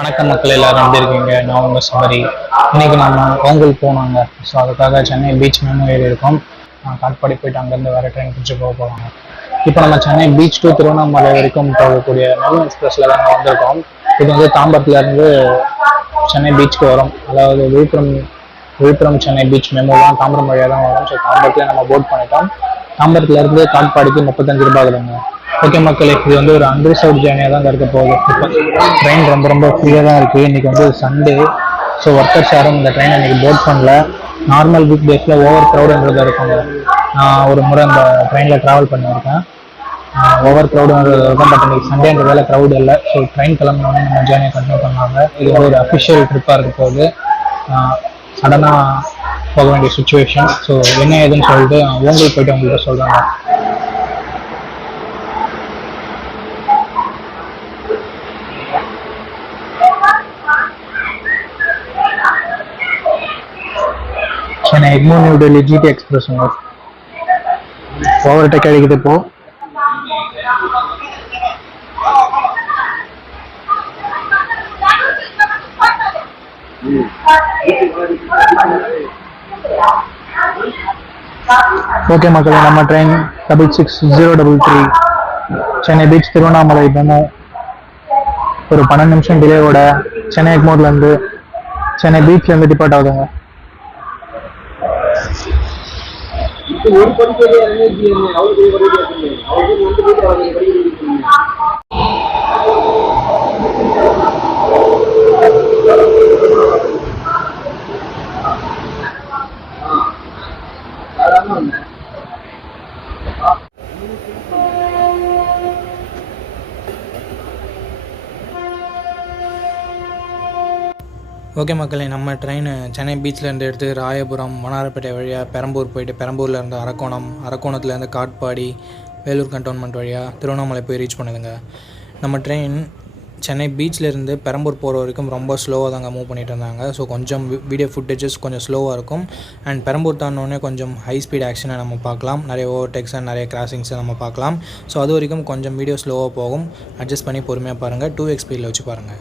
வணக்கம் மக்கள் எல்லாரும் எப்படி இருக்கீங்க? நான் உங்கள் சபரி. இன்னைக்கு நம்ம ஓங்கல் போனாங்க. ஸோ அதுக்காக சென்னை பீச் மெமோ ஏறி இருக்கோம். காட்பாடி போயிட்டு அங்கேருந்து வேறு ட்ரெயின் பிடிச்சி போவாங்க. இப்போ நம்ம சென்னை பீச் டு திருவண்ணாமலை வரைக்கும் போகக்கூடிய மெமோ எக்ஸ்பிரஸில் தான் வந்திருக்கோம். இது வந்து தாம்பரத்துலேருந்து சென்னை பீச்சுக்கு வரும். அதாவது விழுப்புரம் சென்னை பீச் மெமோ தான் தாம்பரம் வழியாக தான் வரும். ஸோ தாம்பரத்தில் நம்ம போட் பண்ணிட்டோம். தாம்பரத்துலேருந்து காட்பாடிக்கு 35 ரூபாய் ஆகுதுங்க. ஓகே மக்களே, இது வந்து ஒரு அன்ரிசர்வ் ஜேர்னியாக தான் இருக்க போகுது. இப்போ ட்ரெயின் ரொம்ப ஃப்ரீயாக தான் இருக்குது. இன்றைக்கி வந்து சண்டே. ஸோ ஒர்க்கர்ஸ் யாரும் இந்த ட்ரெயினை இன்றைக்கி போட் பண்ணல. நார்மல் வீக் டேஸில் ஓவர் க்ரௌடுன்றது இருக்குங்க. நான் ஒரு முறை அந்த ட்ரெயினில் ட்ராவல் பண்ணியிருக்கேன். ஓவர் க்ரௌடுன்றது இருக்கும். பட் இன்றைக்கி சண்டேன்றதால க்ரௌடு இல்லை. ஸோ ட்ரெயின் கிளம்பினோடனே நம்ம ஜேர்னியை கண்டினியூ பண்ணாங்க. இது வந்து ஒரு அஃபிஷியல் ட்ரிப்பாக இருக்க போகுது. சடனாக போக வேண்டிய சுச்சுவேஷன். ஸோ என்ன ஏதுன்னு சொல்லிட்டு ஓங்கல் போய்ட்டு அவங்கள்ட்ட சொல்கிறாங்க. Chennai Egmore New Delhi GT express overtake அடிக்குது இப்போ. ஓகே மக்களே, நம்ம train 66033 Chennai beach Tiruvannamalai memo ஒரு 12 நிமிஷம் டிலேவோட சென்னை எக்மோர்லேருந்து சென்னை பீச்லேருந்து டிபார்ட் ஆகுதுங்க. ஒரு படிக்க ஓகே மக்களே, நம்ம ட்ரெயின் சென்னை பீச்லேருந்து எடுத்து ராயபுரம், வண்ணாரப்பேட்டை வழியாக பெரம்பூர் போயிட்டு பெரம்பூர்லேருந்து அரக்கோணத்துலேருந்து காட்பாடி, வேலூர் கண்டோன்மெண்ட் வழியாக திருவண்ணாமலை போய் ரீச் பண்ணுதுங்க. நம்ம ட்ரெயின் சென்னை பீச்லேருந்து பெரம்பூர் போகிற வரைக்கும் ரொம்ப ஸ்லோவாக தாங்க மூவ் பண்ணிகிட்டு இருந்தாங்க. ஸோ கொஞ்சம் வீடியோ ஃபுட்டேஜஸ் கொஞ்சம் ஸ்லோவாக இருக்கும். அண்ட் பெரம்பூர் தாண்டோடனே கொஞ்சம் ஹை ஸ்பீட் ஆக்ஷனை நம்ம பார்க்கலாம். நிறைய ஓவர்டேக்ஸ் அண்ட் நிறைய கிராசிங்ஸை நம்ம பார்க்கலாம். ஸோ அது வரைக்கும் கொஞ்சம் வீடியோ ஸ்லோவாக போகும். அட்ஜஸ்ட் பண்ணி பொறுமையாக பாருங்கள். 2x ஸ்பீடில் வச்சு பாருங்கள்.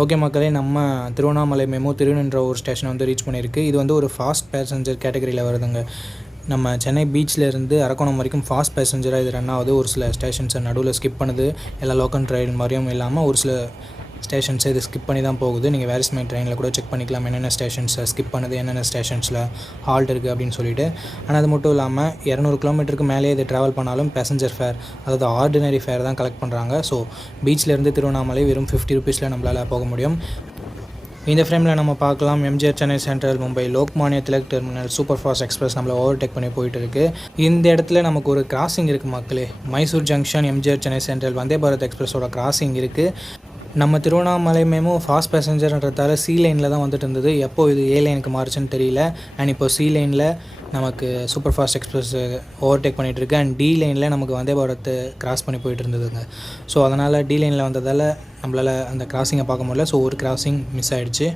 ஓகே மக்களே, நம்ம திருவண்ணாமலை மெமோ திருநின்றவூர் ஸ்டேஷனை வந்து ரீச் பண்ணியிருக்கு. இது வந்து ஒரு ஃபாஸ்ட் பேசஞ்சர் கேட்டகரியில் வருதுங்க. நம்ம சென்னை பீச்சிலேருந்து அரக்கோணம் வரைக்கும் ஃபாஸ்ட் பேசஞ்சராக இது ரன் ஆகுது. ஒரு சில ஸ்டேஷன்ஸை நடுவில் ஸ்கிப் பண்ணுது. எல்லா லோக்கல் ட்ரெயின் மாதிரியும் இல்லாமல் ஒரு சில ஸ்டேஷன்ஸை இது ஸ்கிப் பண்ணி தான் போகுது. நீங்கள் வேரிஸ் மை ட்ரெயினில் கூட செக் பண்ணிக்கலாம் என்னென்ன ஸ்டேஷன்ஸை ஸ்கிப் பண்ணுது, என்னென்ன ஸ்டேஷன்ஸில் ஹால்ட் இருக்குது அப்படின்னு சொல்லிட்டு. ஆனால் அது மட்டும் இல்லாமல் 200 கிலோமீட்டருக்கு மேலே இது ட்ராவல் பண்ணாலும் பேசஞ்சர் ஃபேர், அதாவது ஆர்டினரி ஃபேர் தான் கலெக்ட் பண்ணுறாங்க. ஸோ பீச்சிலேருந்து திருவண்ணாமலை வெறும் 50 ருபீஸில் நம்மளால் போக முடியும். இந்த ஃப்ரேமில் நம்ம பார்க்கலாம் MGR Chennai central Mumbai Lokmanya Tilak terminal super fast express நம்மளை ஓவர்டேக் பண்ணி போயிட்டு இருக்குது. இந்த இடத்துல நமக்கு ஒரு கிராசிங் இருக்குது மக்களே. Mysore junction MGR Chennai central Vande Bharat எக்ஸ்பிரஸோட crossing இருக்குது. நம்ம திருவண்ணாமலை மெமோ ஃபாஸ்ட் பேசஞ்சர்ன்றதால சி லைனில் தான் வந்துட்டு இருந்தது. எப்போ இது ஏ லைனுக்கு மாறுச்சுன்னு தெரியல. அண்ட் இப்போ சி லைனில் நமக்கு சூப்பர் ஃபாஸ்ட் எக்ஸ்பிரஸ் ஓவர்டேக் பண்ணிகிட்டு இருக்கு. அண்ட் டி லைனில் நமக்கு வந்தே பாரத் கிராஸ் பண்ணி போயிட்டு இருந்ததுங்க. ஸோ அதனால் டி லைனில் வந்ததால் நம்மளால் அந்த கிராசிங்கை பார்க்க முடியல. ஸோ ஒரு கிராசிங் மிஸ் ஆகிடுச்சு.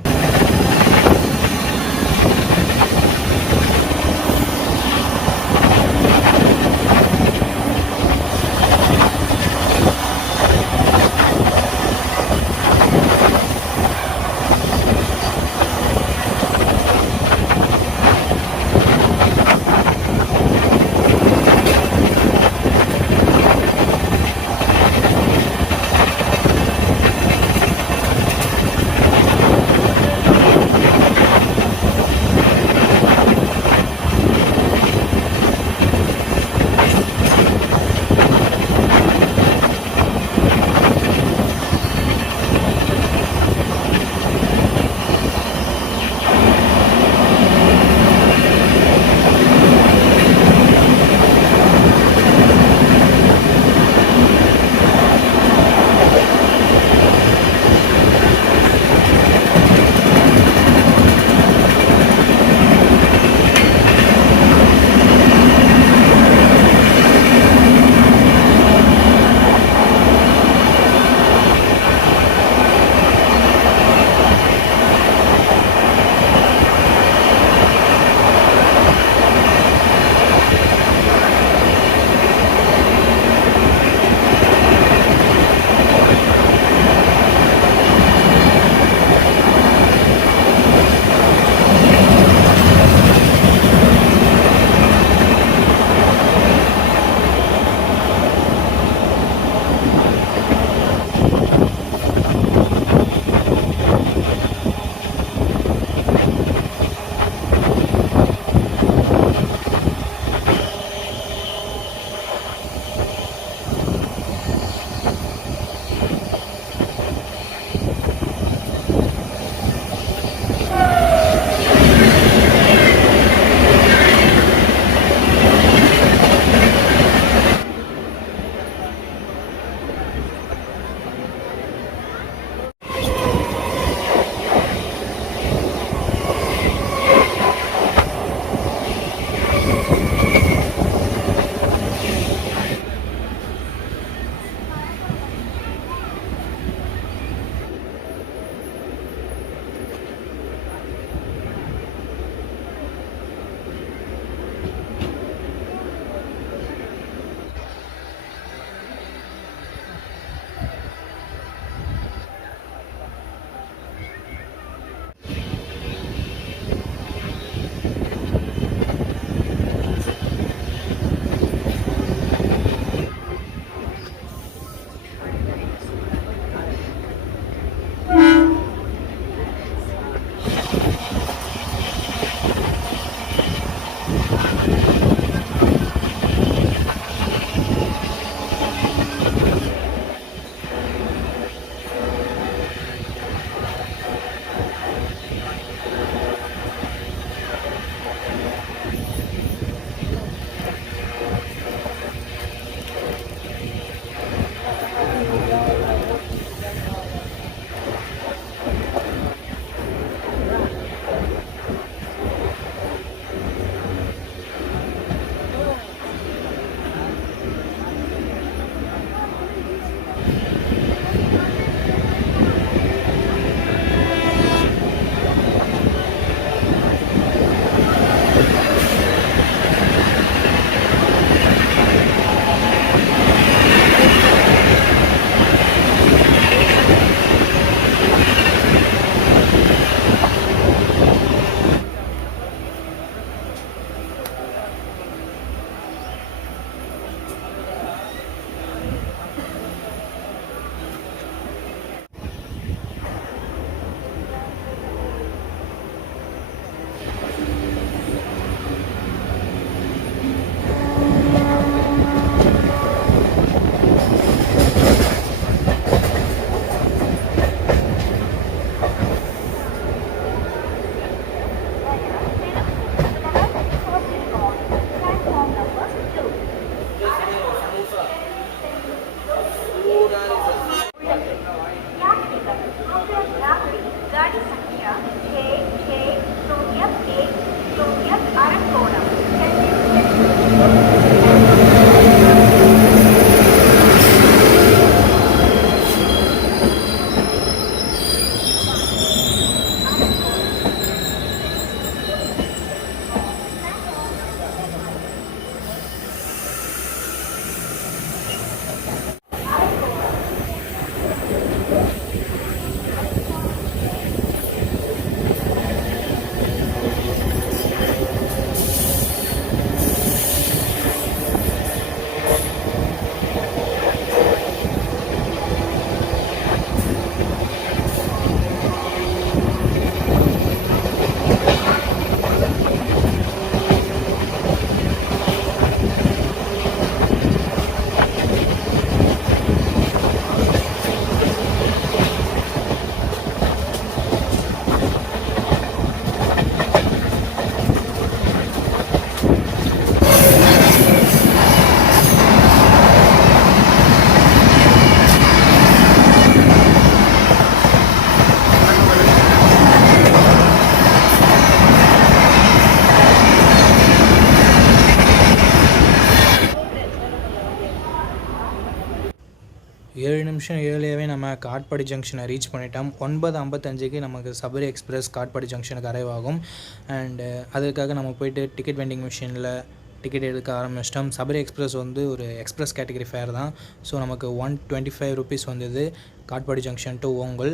நிமிஷம் ஏர்லியாகவே நம்ம காட்பாடி ஜங்ஷனை ரீச் பண்ணிட்டோம். 9:55க்கு நமக்கு சபரி எக்ஸ்பிரஸ் காட்பாடி ஜங்ஷனுக்கு அரைவ் ஆகும். அண்டு அதுக்காக நம்ம போயிட்டு டிக்கெட் வெண்டிங் மிஷினில் டிக்கெட் எடுக்க ஆரம்பிச்சிட்டோம். சபரி எக்ஸ்பிரஸ் வந்து ஒரு எக்ஸ்பிரஸ் கேட்டகரி ஃபேர் தான். ஸோ நமக்கு 125 ருபீஸ் வந்தது காட்பாடி ஜங்ஷன் டு ஓங்கல்.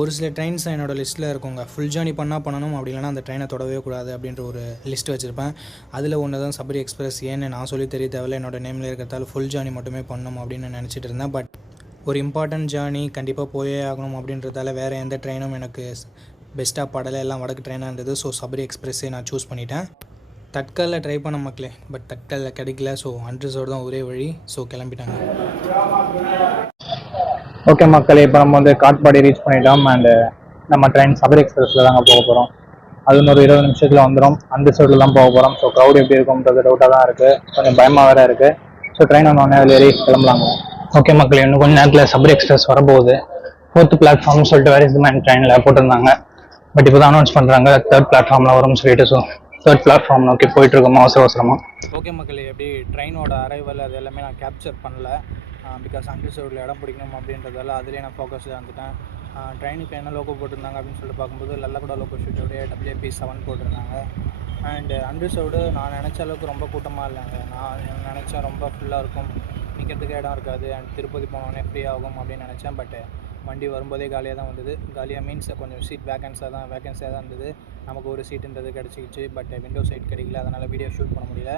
ஒரு சில ட்ரெயின்ஸ் என்னோடய லிஸ்ட்டில் இருக்குங்க. ஃபுல் ஜேர்னி பண்ணணும், அப்படி இல்லைனா அந்த ட்ரெயினை தொடவே கூடாது அப்படின்ற ஒரு லிஸ்ட் வச்சுருப்பேன். அதில் ஒன்று தான் சபரி எக்ஸ்பிரஸ். ஏன்னு நான் சொல்லி தெரிய தேவையில்ல, என்னோடய நேமில் இருக்கிறதால ஃபுல் ஜேர்னி மட்டுமே பண்ணணும் அப்படின்னு நினச்சிட்டு இருந்தேன். பட் ஒரு இம்பார்ட்டன்ட் ஜேர்னி கண்டிப்பாக போயே ஆகணும் அப்படின்றதால வேறு எந்த ட்ரெயினும் எனக்கு பெஸ்ட்டாக படலை, எல்லாம் வடக்கு ட்ரெயினாக இருந்தது. ஸோ சபரி எக்ஸ்பிரஸ்ஸே நான் சூஸ் பண்ணிட்டேன். தட்கலில் ட்ரை பண்ண மக்களே, பட் தட்கலில் கிடைக்கல. ஸோ அன்ரிசர்வ்டு தான் ஒரே வழி. ஸோ கிளம்பிட்டாங்க. ஓகே மக்களே, இப்போ நம்ம வந்து காட்பாடி ரீச் பண்ணிட்டோம். அண்டு நம்ம ட்ரெயின் சபரி எக்ஸ்பிரஸில் தாங்க போக போகிறோம். அது ஒரு 20 நிமிஷத்தில் வந்துடும். அன்ரிசர்வ்டில் தான் போக போகிறோம். ஸோ க்ரௌட் எப்படி இருக்கும்ன்றது டவுட்டாக தான் இருக்குது, கொஞ்சம் பயமாக வேறு இருக்குது. ஸோ ட்ரெயின் வந்தோடனே அதில் ஏறி கிளம்பலாங்க. ஓகே மக்களே, இன்னும் கொஞ்சம் நேரத்தில் சபரி எக்ஸ்பிரஸ் வரப்போகுது. 4th பிளாட்ஃபார்ம்னு சொல்லிட்டு வேறு இது மாதிரி ட்ரெயினில் போட்டிருந்தாங்க. பட் இப்போ தான் அனௌன்ஸ் பண்ணுறாங்க 3rd பிளாட்ஃபார்மில் வரும்னு சொல்லிட்டு. ஸோ 3rd பிளாட்ஃபார்ம் நோக்கி போயிட்டுருக்கோம் அவசரமாக. ஓகே மக்களே, எப்படி ட்ரெயினோட அரைவல் அது எல்லாமே நான் கேப்சர் பண்ணல. பிகாஸ் அன்ரிசர்வ்டில் இடம் பிடிக்கணும் அப்படின்றதால அதிலே நான் ஃபோக்கஸாக இருந்துட்டேன். ட்ரெயினுக்கு என்ன லோக்கோ போட்டிருந்தாங்க அப்படின்னு சொல்லிட்டு பார்க்கும்போது லல்லக்கூடா லோக்கோ ஷீட்டோடைய WP7 போட்டிருந்தாங்க. அண்டு அன்ரிசர்வ்டு நான் நினச்ச அளவுக்கு ரொம்ப கூட்டமாக இல்லைங்க. நான் நினச்சேன் ரொம்ப ஃபுல்லாக இருக்கும், நிற்கிறதுக்கு இடம் இருக்காது, அண்ட் திருப்பதி போனோடனே ஃப்ரீ ஆகும் அப்படின்னு நினச்சேன். பட் வண்டி வரும்போதே காலியாக தான் வந்தது. காலியாக மீன்ஸ் கொஞ்சம் சீட் வேகன்ஸியாக தான் இருந்தது. நமக்கு ஒரு சீட்டுன்றது கிடச்சிக்கிச்சு. பட் விண்டோ சைட் கிடைக்கல, அதனால் வீடியோ ஷூட் பண்ண முடியல.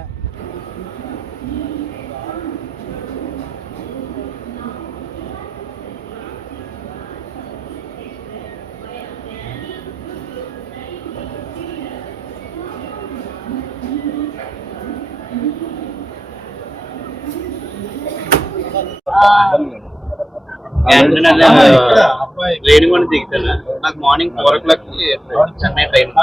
ట్రైన్ కూడా దిగుతాను. నాకు మార్నింగ్ 4 o'clock చెన్నై ట్రైన్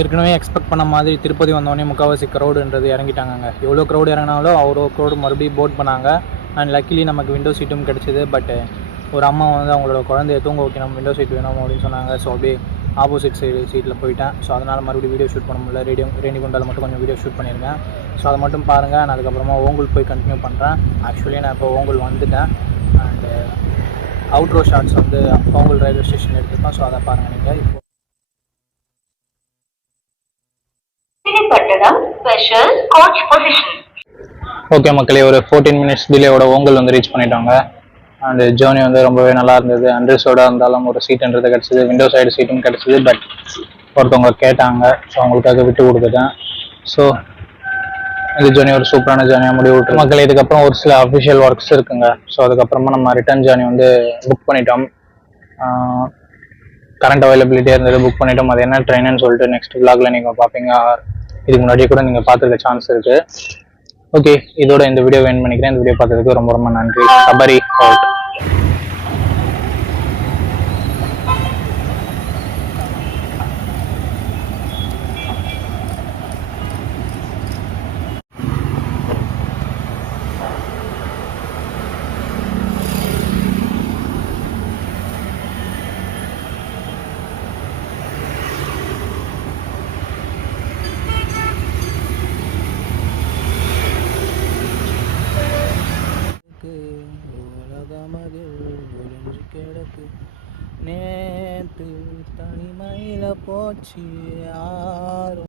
ஏற்கனவே எக்ஸ்பெக்ட் பண்ண மாதிரி திருப்பதி வந்தோடனே முக்கால்வாசி க்ரௌடுன்றது இறங்கிட்டாங்க. எவ்வளோ க்ரௌடு இறங்கினாலும் அவ்வளோ க்ரௌடு மறுபடியும் போட் பண்ணாங்க. அண்ட் லக்கிலி நமக்கு விண்டோ சீட்டும் கிடச்சிது. பட் ஒரு அம்மா வந்து அவங்களோட குழந்தைய தூங்க வைக்கணும், விண்டோ சீட் வேணும் அப்படின்னு சொன்னாங்க. ஸோ அப்படியே ஆப்போசிட் சீட்டில் போயிட்டேன். ஸோ அதனால் மறுபடியும் வீடியோ ஷூட் பண்ண முடியல. ரேணிகுண்டாவில் மட்டும் கொஞ்சம் வீடியோ ஷூட் பண்ணியிருக்கேன். ஸோ அதை மட்டும் பாருங்கள். நான் அதுக்கப்புறமா ஓங்கல் போய் கண்டினியூ பண்ணுறேன். ஆக்சுவலி நான் இப்போ ஓங்கல் வந்துட்டேன். அண்டு அவுட்ரோ ஷாட்ஸ் வந்து ஓங்கல் ரயில்வே ஸ்டேஷன் எடுத்துருக்கோம். ஸோ அதை பாருங்கள் நீங்கள். இப்போ ஓகே மக்களே, ஒரு 14 மினிட்ஸ் டிலேயோட ஓங்கல் வந்து ரீச் பண்ணிட்டாங்க. அண்ட் ஜேர்னி வந்து ரொம்பவே நல்லா இருந்தது. அன்ரிசர்வ்டாக இருந்தாலும் ஒரு சீட்டுன்றது கிடச்சிது, விண்டோ சைடு சீட்டும் கிடச்சிது. பட் ஒருத்தவங்க கேட்டாங்க, ஸோ அவங்களுக்காக விட்டு கொடுத்துட்டேன். ஸோ இந்த ஜேர்னி ஒரு சூப்பரான ஜேர்னியாக முடிவு விட்டு மக்கள். இதுக்கப்புறம் ஒரு சில அஃபிஷியல் ஒர்க்ஸ் இருக்குங்க. ஸோ அதுக்கப்புறமா நம்ம ரிட்டர்ன் ஜேர்னி வந்து புக் பண்ணிட்டோம். கரண்ட் அவைலபிலிட்டியாக இருந்தது, புக் பண்ணிட்டோம். அது என்ன ட்ரெயின்னு சொல்லிட்டு நெக்ஸ்ட் vlogல நீங்கள் பார்ப்பீங்க. இதுக்கு முன்னாடியே கூட நீங்கள் பார்த்துருக்க சான்ஸ் இருக்குது. ஓகே, இதோட இந்த வீடியோ எண்ட் பண்ணிக்கிறேன். இந்த வீடியோ பார்த்ததுக்கு ரொம்ப ரொம்ப நன்றி. சபரி அவுட். போச்சு யாரும்